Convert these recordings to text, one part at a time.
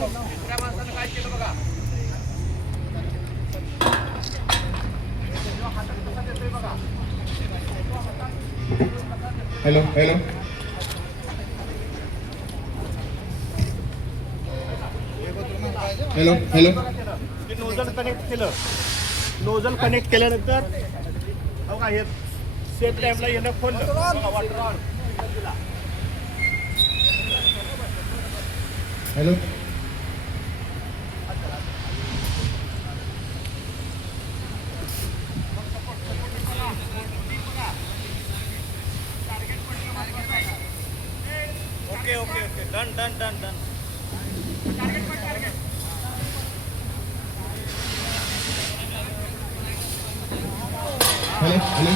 माणसानं काय केलं बघा. Hello hello hello hello nozzle connect केलं. नोझल कनेक्ट केल्यानंतर बघा हे सेट लॅम्पला येणं खोललं. Water on. Hello okay okay okay done done done done. Hello hello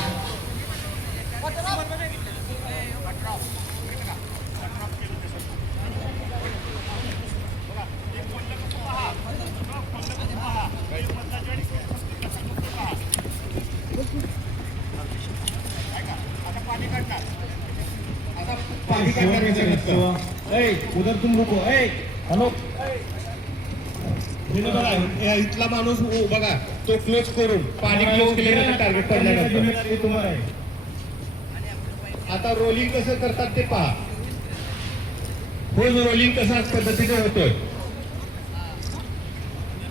उधर तुम रुको हॅलो इथला माणूस बघा तो क्लोज करून पाणी क्लोज केल्यानंतर टार्गेट पडल्यानंतर आता रोलिंग कसं करतात ते पहा. होल रोलिंग कसा पद्धतीने होतोय.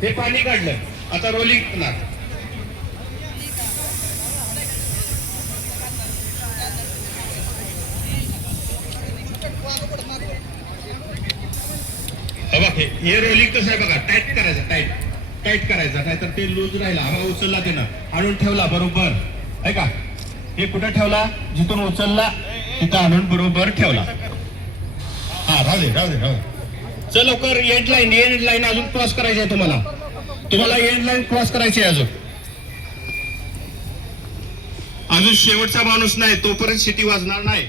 हे पाणी काढलं आता रोलिंग करणार. हे रोलिंग कसं आहे बघा. टाईट करायचं टाईट करायचं नाहीतर ते लूज राहिला. हा उचलला त्यानं आणून ठेवला बरोबर आहे का. हे कुठं ठेवला जिथून उचलला तिथं आणून बरोबर ठेवला. हा राहू दे. चल लवकर एंड लाईन अजून क्रॉस करायची आहे तुम्हाला एंड लाईन क्रॉस करायची आहे अजून शेवटचा माणूस नाही तोपर्यंत शिटी वाजणार नाही.